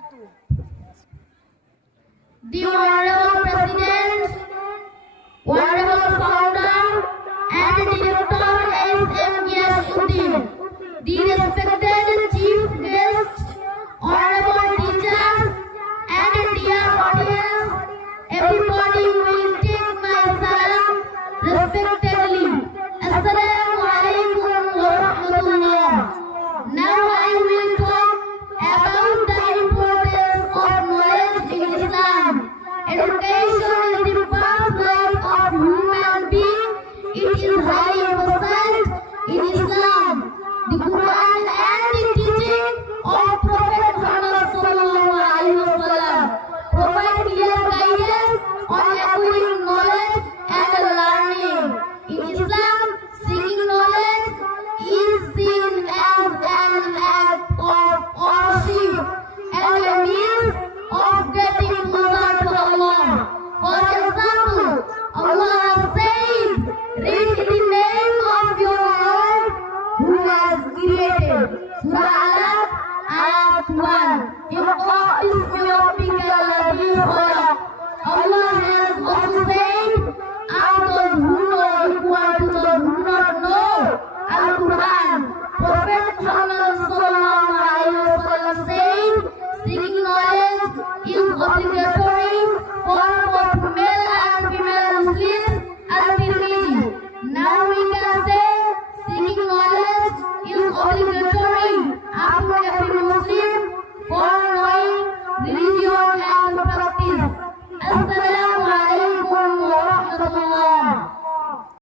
The Honorable President, Honorable Founder and Director S.M. Giyasuddin, the respected Chief Guest, Honorable Teachers and dear audience, everybody will take my salam respectfully. Assalamu alaikum wa rahmatullah. Now I will talk about the importance of knowledge in Islam. Education is the birthright of human being. It is highly emphasized in Islam. The Quran and the teaching of Prophet Muhammad sallallahu alaihi wasallam provide clear guidance on acquiring knowledge and learning. In Islam, seeking knowledge is seen as an act of worship and a means of getting closer to Allah. For example, Allah said, "Read the name of your Lord who has created." Surah Al-Alaq, Ayat 1.